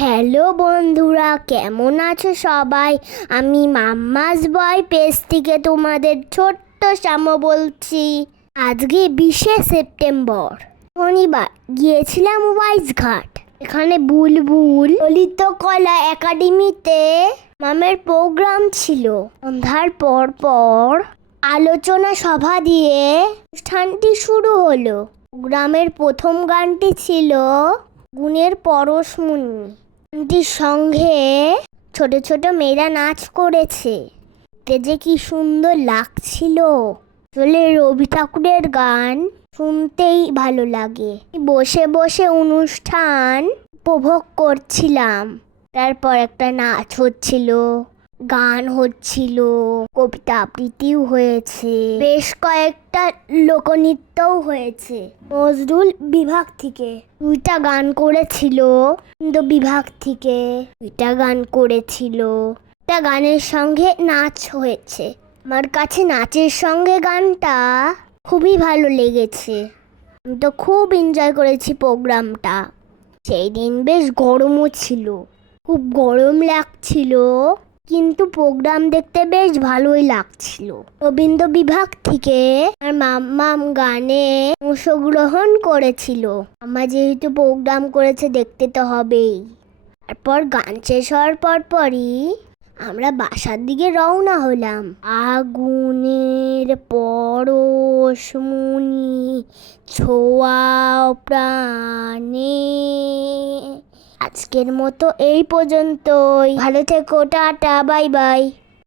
Hello বন্ধুরা, কেমন আছো সবাই? আমি মাম্মাস বয় পেজ থেকে তোমাদের ছোট্ট শ্যাম বলছি। আজকে বিশে সেপ্টেম্বর, শনিবার, গিয়েছিলাম ওয়াইজ ঘাট এখানে বুলবুল ললিত কলা একাডেমিতে মামের প্রোগ্রাম ছিল। সন্ধ্যার পর পর আলোচনা সভা দিয়ে অনুষ্ঠানটি শুরু হলো। প্রোগ্রামের প্রথম গানটি ছিল গুণের পরশমণি। গানটির সঙ্গে ছোট ছোট মেয়েরা নাচ করেছে। যে কি সুন্দর লাগছিল। আসলে রবি ঠাকুরের গান শুনতেই ভালো লাগে। বসে বসে অনুষ্ঠান উপভোগ করছিলাম। তারপর একটা নাচ হচ্ছিল। গান হচ্ছিল, কবিতা আবৃত্তিও হয়েছে, বেশ কয়েকটা লোকনৃত্যও হয়েছে। নজরুল বিভাগ থেকে দুইটা গান করেছিল কিন্তু বিভাগ থেকে দুইটা গান করেছিল। একটা গানের সঙ্গে নাচ হয়েছে। আমার কাছে নাচের সঙ্গে গানটা খুবই ভালো লেগেছে। আমি তো খুব এনজয় করেছি প্রোগ্রামটা। সেই দিন বেশ গরমও ছিল, খুব গরম লাগছিল। কিন্তু প্রোগ্রাম দেখতে বেশ ভালোই লাগছিল। রবীন্দ্র বিভাগ থেকে আর মাম্মাম গানে অংশগ্রহণ করেছিল। আমার যেহেতু প্রোগ্রাম করেছে, দেখতে তো হবেই। তারপর গান শেষ হওয়ার পর পরই আমরা বাসার দিকে রওনা হলাম। আগুনের পরশমণি ছোঁয়াও প্রাণে আজকের মতো এই পর্যন্তই। ভালো থেকো টাটা বাই বাই।